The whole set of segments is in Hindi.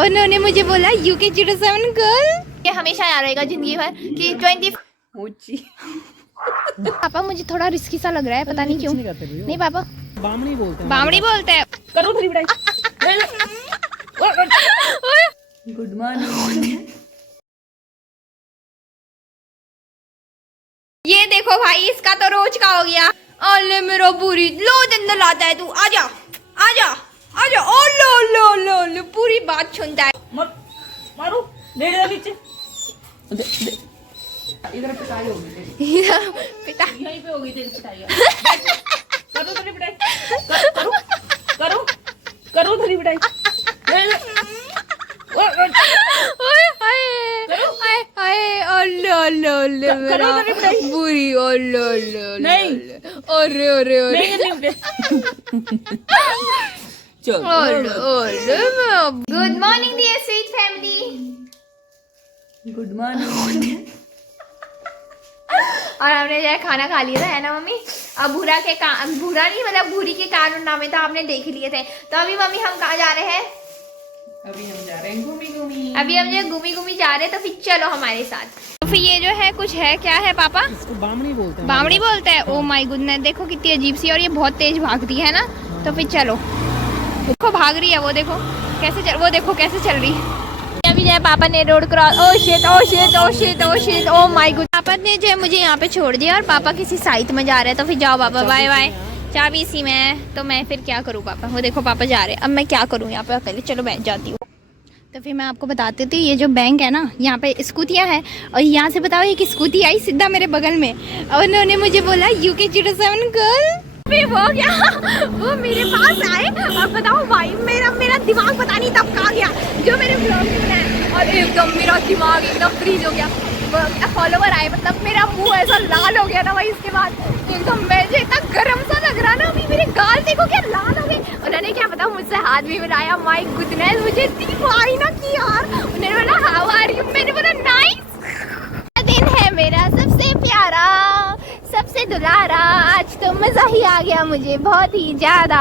और उन्होंने मुझे बोला UK07 गर्ल। ये हमेशा याद रहेगा जिंदगी भर कि 20। पापा मुझे थोड़ा रिस्की सा लग रहा है, पता नहीं क्यों। नहीं पापा बामणी बोलते हैं। बामणी बोलते हैं। करो थोड़ी बिठाई। Good morning. ये देखो भाई, इसका तो रोज का हो गया। अले मेरा बुरी लो अंदर लाता है तू। आजा आजा आजा। ओ लो लो लो लो, पूरी बात सुनता है। मत मारो, ले जा नीचे। इधर पिटाई होगी तेरी। पिता यहीं पे होगी तेरी पिटाई। करो थोड़ी पिटाई। करो करो करो थोड़ी पिटाई। बुरी नहीं। अरे अरे अरे good morning dear sweet family. Good morning. और हमने जो है खाना खा लिया था, है ना मम्मी। अब भूरा नहीं, मतलब भूरी के कान नामे था, आपने देख लिए थे। तो अभी मम्मी हम कहाँ जा रहे हैं? अभी हम जा रहे हैं घूमी घूमी। अभी हम जो घूमी घूमी जा रहे हैं, तो फिर चलो हमारे साथ। तो फिर ये जो है कुछ है, क्या है पापा? इसको बामणी बोलते हैं। बामणी बोलते हैं। ओ माय गुडनेस, देखो कितनी अजीब सी, और ये बहुत तेज भागती है ना। तो फिर चलो, देखो भाग रही है वो, देखो कैसे चल, वो देखो कैसे चल रही है। अभी जो है पापा ने road cross, oh shit oh shit oh shit oh shit oh my God. पापा ने जो है मुझे यहाँ पे छोड़ दिया, और पापा किसी साइट में जा रहे हैं। तो फिर जाओ पापा, बाय बाय। चाबी इसी में है, तो मैं फिर क्या करूँ पापा? वो देखो पापा जा रहे हैं, अब मैं क्या करूँ यहाँ पे अकेले? चलो बैठ जाती हूँ। तो फिर मैं आपको बताती थी, ये जो बैंक है ना, यहाँ पे स्कूटियाँ है। और यहाँ से बताओ, एक स्कूटी आई सीधा मेरे बगल में, और उन्होंने मुझे बोला UK07 गर्ल। वो क्या, वो मेरे पास आए, और बताओ भाई मेरा दिमाग पता नहीं तब कहाँ गया, जो मेरे ब्लॉग में है। और एकदम मेरा दिमाग एकदम फ्रीज हो गया। फॉलोवर आए, मतलब मेरा मुंह ऐसा लाल हो गया ना भाई। इसके बाद एकदम मुझे इतना गर्म सा लग रहा ना, अभी मेरे गाल देखो क्या लाल हो गए। उन्होंने क्या पता मुझसे हाथ भी मिलाया। माय गुडनेस, मुझे इतनी वाई ना की यार। उन्होंने बोला हाउ आर यू, मैंने बोला नाइस। दिन है मेरा सबसे प्यारा, सबसे दुलारा, आज तो मजा ही आ गया मुझे बहुत ही ज्यादा।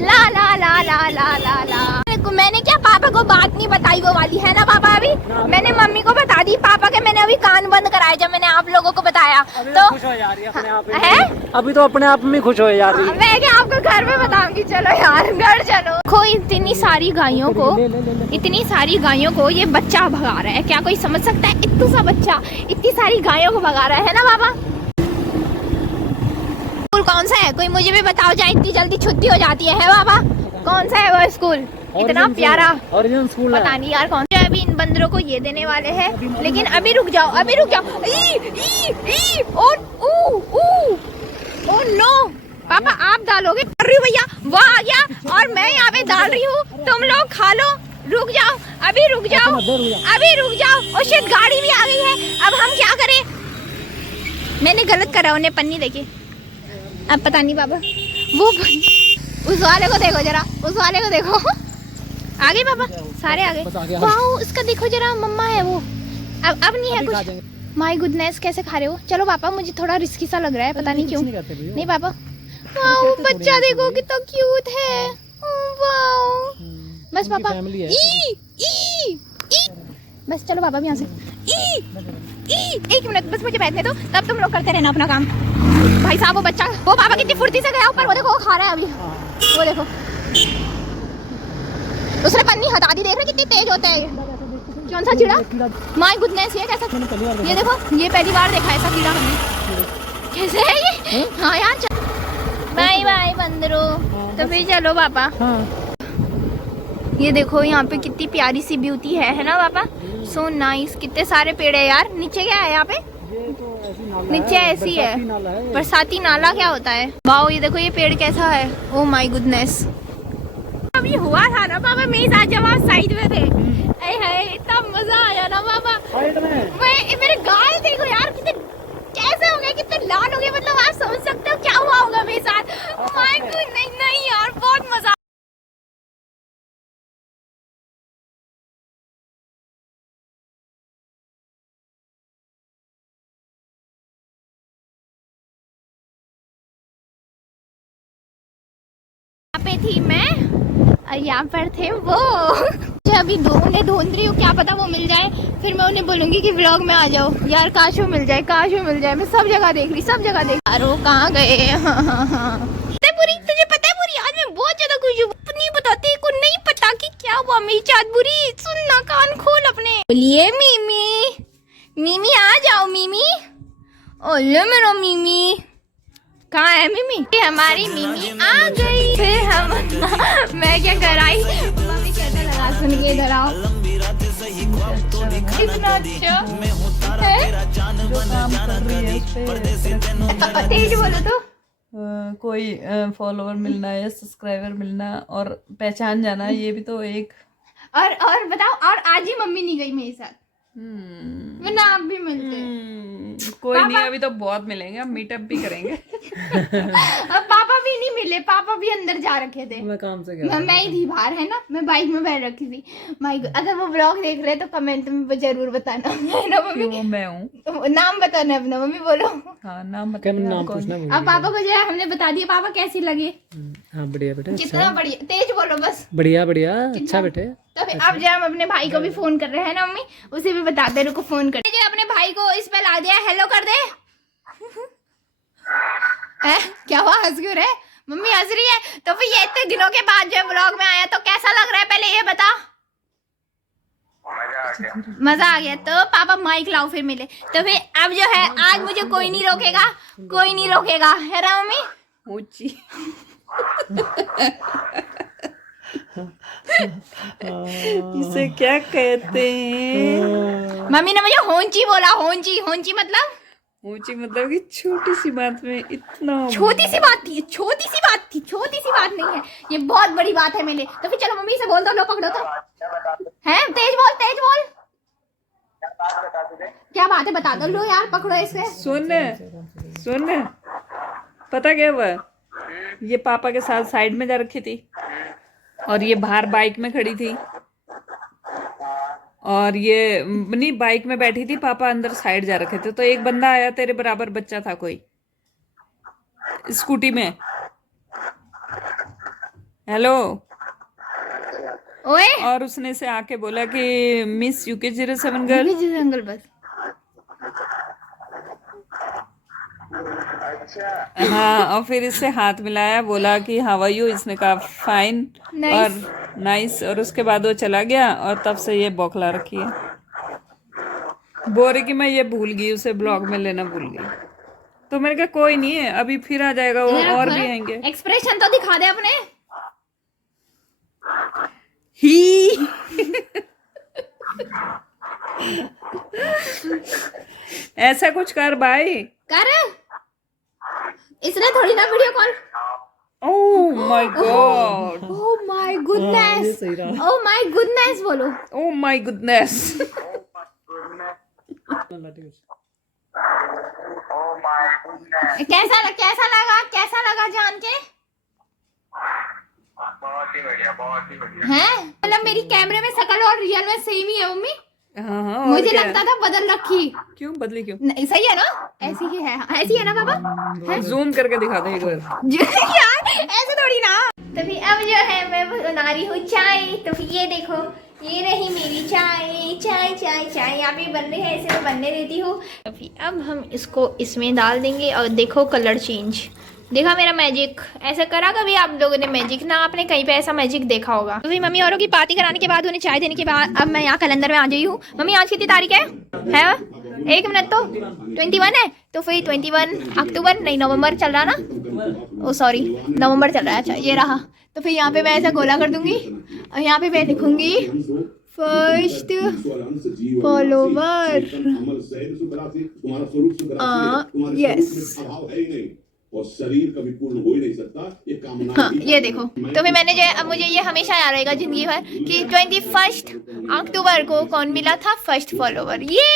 ला ला ला ला ला ला ला। मैंने क्या पापा को बात नहीं बताई वो वाली, है ना पापा? अभी मैंने मम्मी को बता दी, पापा के मैंने अभी कान बंद कराए जब मैंने आप लोगों को बताया। तो खुश हो जा रही है अपने आप है, अभी तो अपने आप में खुश हो जा रही है। मैं क्या आपको घर में बताऊंगी? चलो यार घर चलो। देखो इतनी सारी गायों को, इतनी सारी गायों को ये बच्चा भगा रहा है। क्या कोई समझ सकता है? इतना सा बच्चा इतनी सारी गायों को भगा रहा है ना पापा? स्कूल कौन सा है, कोई मुझे भी बताओ जाए, इतनी जल्दी छुट्टी हो जाती है पापा? कौन सा है वो स्कूल इतना प्यारा? ओरिजिनल स्कूल है। पता नहीं यार कौन सा। अभी इन बंदरों को ये देने वाले हैं, लेकिन अभी रुक जाओ, अभी रुक जाओ। ओ नो पापा, आप डालोगे? कर रही हूँ भैया, वो आ गया और मैं यहाँ पे डाल रही हूँ, तुम लोग खा लो। रुक जाओ, अभी रुक जाओ, अभी रुक जाओ। ओ शिट, गाड़ी भी आ गई है, अब हम क्या करें? मैंने गलत करा, उन्हें पन्नी देके। अब पता नहीं पापा, वो उस वाले को देखो जरा, उस वाले को देखो। आगे पापा, सारे आगे। वाह, उसका देखो जरा, मम्मा है वो। अब नहीं है कुछ। माय गुडनेस, कैसे खा रहे हो? चलो पापा, मुझे थोड़ा रिस्की सा लग रहा है, पता नहीं क्यों। नहीं पापा, वाह बच्चा देखो कितना क्यूट है। वाह, बस पापा, बस चलो पापा यहाँ से। एक मिनट बस, मुझे बैठने दो, तब तुम लोग करते रहना अपना काम। भाई साहब, वो बच्चा, वो पापा कितनी फुर्ती से गया ऊपर, वो देखो वो खा रहा है अभी। वो देखो, उसने पन्नी हटा दी, देख रहे कितनी तेज होता है। कौन सा कीड़ा? माय गुडनेस, ये कैसा? ये देखो, ये पहली बार देखा ऐसा कीड़ा हमने। कैसे है ये? हाँ यार, बाय बाय बंदरो। तो फिर चलो पापा। ये देखो यहाँ पे कितनी प्यारी सी ब्यूटी है ना पापा? So nice. कितने सारे पेड़ है यार। नीचे क्या है यहाँ पे? नीचे ऐसी है, बरसाती नाला। क्या होता है? वाओ, ये देखो ये पेड़ कैसा है। ओ माय गुडनेस, अभी हुआ था ना पापा मेरे साथ जब आप साइड में थे। इतना मजा आया ना पापा। मेरे गाल देखो यार, कितने कैसे हो गए, कितने लाल हो गए। मतलब आप समझ सकते हो क्या हुआ होगा मेरे साथ। माय गुडनेस, नहीं यार, बहुत मजा। पे थी मैं, और यहाँ पर थे वो। जो मैं अभी उन्हें ढूंढ रही हूँ, क्या पता वो मिल जाए, फिर मैं उन्हें बोलूंगी कि व्लॉग में आ जाओ। यार काश वो मिल जाए, काश वो मिल जाए। मैं सब जगह देख रही, सब जगह देख। यार वो कहाँ गए? हाँ। पूरी तुझे पता है पूरी, आज मैं बहुत ज्यादा खुश हूँ। नहीं बताती को, नहीं पता कि क्या हुआ मेरी चाँद बुरी। सुन ना, कान खोल अपने। बोलिए मिमी, मिमी आ जाओ मिमी। ओले मेरा मिमी, कहाँ है मिमी? हमारी मिमी आ गई। फिर हम मैं क्या कर आई, मम्मी कैसा लगा सुन के? इधर आओ, कितना अच्छा है। जो काम कर रही है उस पे तेज बोलो तो। कोई फॉलोवर मिलना या सब्सक्राइबर मिलना और पहचान जाना, ये भी तो एक। और बताओ, और आज ही मम्मी नहीं गई मेरे साथ, वरना आप भी मिलते। कोई नहीं, अभी तो बहुत मिलेंगे, हम मीटअप भी करेंगे। अब पापा भी नहीं मिले, पापा भी अंदर जा रखे थे। मैं काम से गया मैं ही थी बाहर, है ना, मैं बाइक में बैठ रखी थी। माय गॉड, अगर वो ब्लॉग देख रहे हैं तो कमेंट में जरूर बताना, है ना मम्मी? वो मैं हूँ। नाम बताना अपना, मम्मी बोलो। हाँ, नाम क्या बताना। नाम पूछना अब पापा को जो है हमने बता दिया। पापा कैसी लगे? हाँ बढ़िया बेटे, कितना बढ़िया। तेज बोलो बस। बढ़िया बढ़िया, अच्छा बेटे। तो फिर अब जो हम अपने भाई को भी फोन कर रहे हैं ना मम्मी, उसे भी बता दे, रुको फोन कर। जो अपने भाई को इस पे ला दिया, हेलो कर दे। क्या हुआ, हंस क्यों रहे? मम्मी हंस रही है। तो फिर ये इतने दिनों के बाद जो व्लॉग में आया तो कैसा लग रहा है, पहले ये बता। मजा आ गया। तो पापा माइक लाओ फिर मिले। तो फिर अब जो है आज मुझे कोई नहीं रोकेगा, कोई नहीं रोकेगा, है ना मम्मी? ऊंची इसे क्या कहते हैं? मम्मी ने मुझे होंची बोला। होंची, होंची मतलब ऊंची मतलब कि छोटी सी बात में इतना। छोटी सी बात थी, छोटी सी बात थी, छोटी सी बात नहीं है, ये बहुत बड़ी बात है मेरे लिए। तो फिर चलो मम्मी से बोल दो, लो पकड़ो तो। है तेज बोल, तेज बोल। क्या बात है बता दो, लो यार पकड़ो इसे। सुन, पता क्या हुआ? ये पापा के साथ साइड में जा रखी थी और ये बाहर बाइक में खड़ी थी, और ये नहीं, बाइक में बैठी थी, पापा अंदर साइड जा रखे थे। तो एक बंदा आया, तेरे बराबर बच्चा था कोई, स्कूटी में। हेलो। ओए, और उसने से आके बोला कि मिस यूके 07 गर्ल। अंकल बस। हाँ, और फिर इससे हाथ मिलाया, बोला कि हाउ आर यू। इसने कहा फाइन और नाइस, और उसके बाद वो चला गया। और तब से ये बौखला रखी है, बोल रही कि मैं ये भूल गई, उसे ब्लॉग में लेना भूल गई। तो मैंने कहा कोई नहीं है, अभी फिर आ जाएगा वो, और भी आएंगे। एक्सप्रेशन तो दिखा दे अपने। ही ऐसा कुछ कर भाई, कर। इसने थोड़ी ना video call. Oh my God, oh my goodness, सही रहा। ओह माय गुडनेस बोलो। Oh my goodness. कैसा लगा जान के? बहुत ही बढ़िया, बहुत ही बढ़िया। हैं? मतलब मेरी कैमरे में शक्ल और रियल में सेम ही है मम्मी। हाँ हाँ, और मुझे क्या? लगता था बदल रखी। क्यों बदली क्यों? नहीं, सही है ना? ऐसी ही है, ऐसी है ना पापा? जूम करके दिखा दे एक बार। यार ऐसे थोड़ी ना। तो फिर अब जो है मैं बना रही हूँ चाय। तो फिर ये देखो, ये रही मेरी चाय। चाय चाय चाय यहाँ पे बन रही है, इसे मैं बनने देती हूँ। तो फिर अब हम इसको इसमें डाल देंगे और देखो कलर चेंज। देखा मेरा मैजिक? ऐसा करा कभी आप लोगों ने मैजिक? ना आपने कहीं पे ऐसा मैजिक देखा होगा। तो फिर मम्मी औरों की पार्टी कराने के बाद, उन्हें चाय देने के बाद, अब मैं यहाँ कैलेंडर में आ गई हूँ। मम्मी आज कितनी तारीख है? एक मिनट, तो 21 है। तो फिर 21 अक्टूबर नहीं, नवंबर चल रहा ना? ओ सॉरी, नवंबर चल रहा है। अच्छा ये रहा। तो फिर यहाँ पे मैं ऐसा गोला कर दूंगी और यहाँ पे मैं लिखूंगी फर्स्ट फॉलोवर। यस, और शरीर कभी पूर्ण हो ही नहीं सकता, ये कामना। हाँ, ये देखो। तो फिर मैंने जो है, अब मुझे ये हमेशा याद रहेगा जिंदगी भर कि 21 अक्टूबर को कौन मिला था फर्स्ट फॉलोवर। ये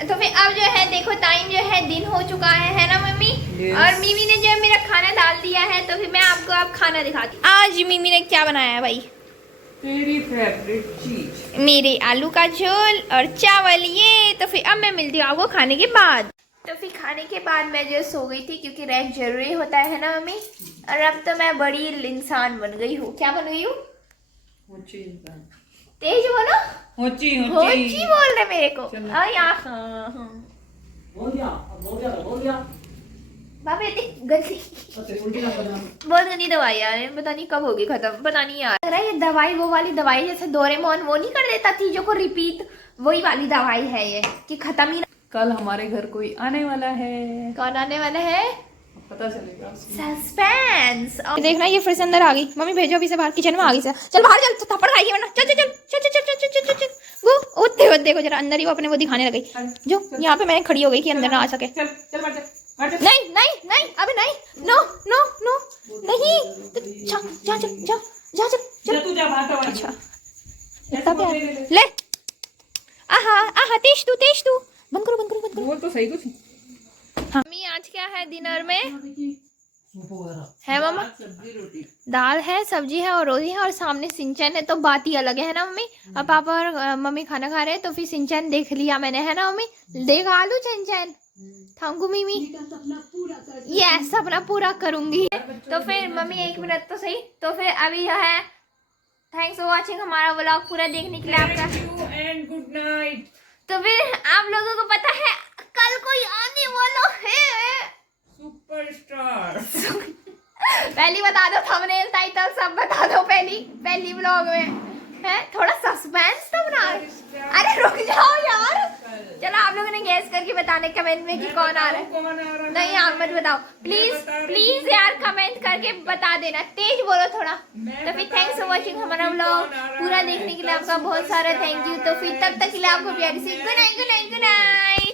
तो फिर अब जो है देखो, टाइम जो है दिन हो चुका है ना मम्मी? और मिमी ने जो है मेरा खाना डाल दिया है। तो फिर मैं आपको अब खाना दिखाती हूँ। आज मिमी ने क्या बनाया है भाई? तेरी फेवरेट चीज, मेरे आलू का झोल और चावल। ये तो फिर अब मैं मिलती हूँ आपको खाने के बाद। तो फिर खाने के बाद मैं जो सो गई थी, क्योंकि रेस्ट जरूरी होता है ना मम्मी। और अब तो मैं बड़ी इंसान बन गई हूँ। क्या बन गई हूँ? तेज बोलो। होची होची बोल रहे मेरे को। चलो। बाप रे इतनी गंदी बहुत गंदी दवाई यार, पता नहीं कब होगी खत्म, पता नहीं यार। लग रहा है ये दवाई वो वाली दवाई जैसे डोरेमोन वो नहीं कर देता चीजों को रिपीट, वही वाली दवाई है ये कि खत्म ही ना। कल हमारे घर कोई आने वाला है, कौन आने वाला है? पता चलेगा। सस्पेंस। देखना ये फिर से अंदर आ गई। मम्मी भेजो अभी से बाहर, किचन में आ गई से। चल बाहर चल, थप्पड़ खाएगी वरना। चल चल चल चल चल चल चल चल चल वो देखो देखो जरा अंदर ही वो अपने वो दिखाने लगी। जो यहाँ पे मैं खड़ी हो गई कि अंदर ना आ सके। चल चल बैठ जा। नहीं नहीं नहीं अबे नहीं, नो नो नो नहीं, जा जा जा जा जा जा तू जा बाहर। अच्छा इतना प्यार ले। आहा आहा तेज तू बंद करो बंद करो बंद करो। वो तो सही कुछ मम्मी आज क्या है डिनर में है मम्मा? सब्जी रोटी। दाल है, सब्जी है और रोटी है और सामने सिंचन है, तो बात ही अलग है ना मम्मी। अब पापा और मम्मी खाना खा रहे हैं तो फिर सिंचन देख लिया मैंने, है ना मम्मी? देख आलू सिंचन थैंक यू मिमी, ये सपना पूरा करूंगी। तो फिर मम्मी 1 मिनट तो सही, तो फिर अभी यह है थैंक्स फॉर वॉचिंग हमारा व्लॉग पूरा देखने के लिए आपका एंड गुड नाइट। तो फिर आप लोगों को पता है कल कोई आने वाला है सुपरस्टार। पहली बता दो, थंबनेल टाइटल सब बता दो पहली व्लॉग में है, थोड़ा सस्पेंस तो बना। अरे रुक जाओ यार, चलो आप लोगों ने गैस करके बताने कमेंट में कि कौन आ रहा है। नहीं आप मत बताओ प्लीज प्लीज यार, कमेंट करके बता देना, तेज बोलो थोड़ा। तो फिर थैंक्स फॉर वॉचिंग हमारा व्लॉग पूरा देखने के लिए आपका बहुत सारा थैंक यू। तो फिर तब तक के लिए आपको प्यारी सी good night good night good night.